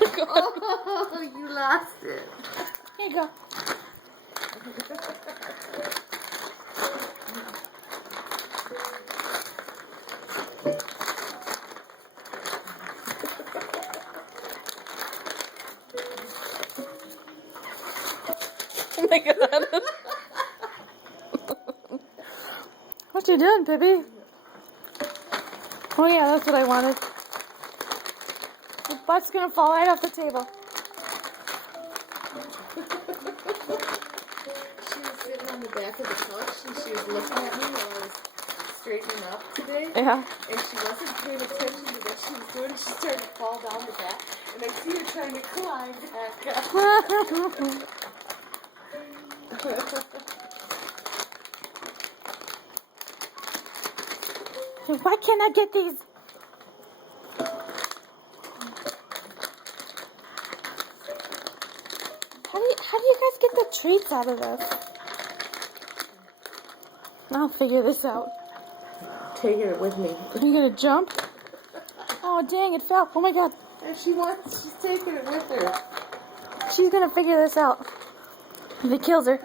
Oh, you lost it. Here you go. Oh my god. What you doing, Pippi? Oh yeah, that's what I wanted. Your butt's gonna fall right off the table. She was sitting on the back of the couch and she was looking at me while I was straightening up today. Yeah. And she wasn't paying attention to what she was doing. She started to fall down the back. And I see her trying to climb back up. Why can't I get these? How do you guys get the treats out of this? I'll figure this out. Taking it with me. Are you gonna jump? Oh dang, it fell. Oh my god. If she wants, she's taking it with her. She's gonna figure this out. If it kills her.